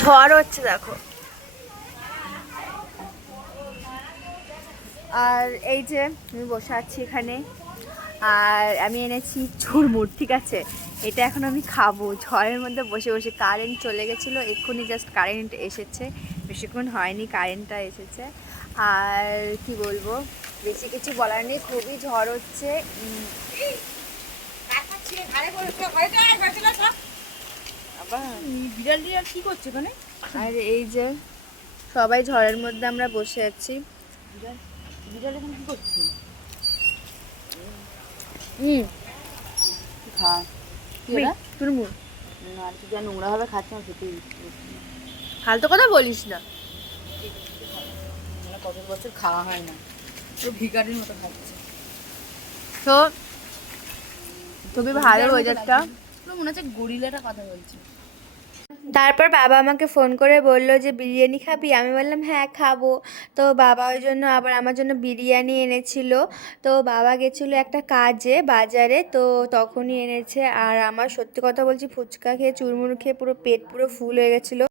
ঝড় হচ্ছে দেখো। আর এই যে আমি বসে আছি এখানে, আর আমি এনেছি চুরমুর, ঠিক আছে? এটা এখন আমি খাবো ঝড়ের মধ্যে বসে বসে। কারেন্ট চলে গেছিলো, এক্ষুনি জাস্ট কারেন্ট এসেছে, বেশিক্ষণ হয়নি কারেন্টটা এসেছে। আর কি বলবো, বেশি কিছু বলার নেই, খুবই ঝড় হচ্ছে। বিড়াল টিড়াল কি করছে ওখানে? আর এই যে সবাই ঝড়ের মধ্যে আমরা বসে আছি। বিড়াল বিড়াল এখানে কি করছে? খা কি ওটা? চুরমুর। না আর কি যা নোংরা ভাবে খাচ্ছে আমার খেতে ফালতু কথা বলিস না। মানে কত বছর খাওয়া হয় না, পুরো ভিখারির মতো খাচ্ছে। তো খুবই ভালো ওয়েদারটা। পুরো মনে হচ্ছে গরিলাটা কথা বলছে। তারপর বাবা আমাকে ফোন করে বলল যে বিরিয়ানি খাবি, আমি বললাম হ্যাঁ খাবো। তো বাবা ওই জন্য আবার আমার জন্য বিরিয়ানি এনেছিল। তো বাবা গেছিলো একটা কাজে বাজারে, তো তখনই এনেছে। আর আমার সত্যি কথা বলছি, ফুচকা খেয়ে চুরমুর খেয়ে পুরো পেট পুরো ফুল হয়ে গেছিলো।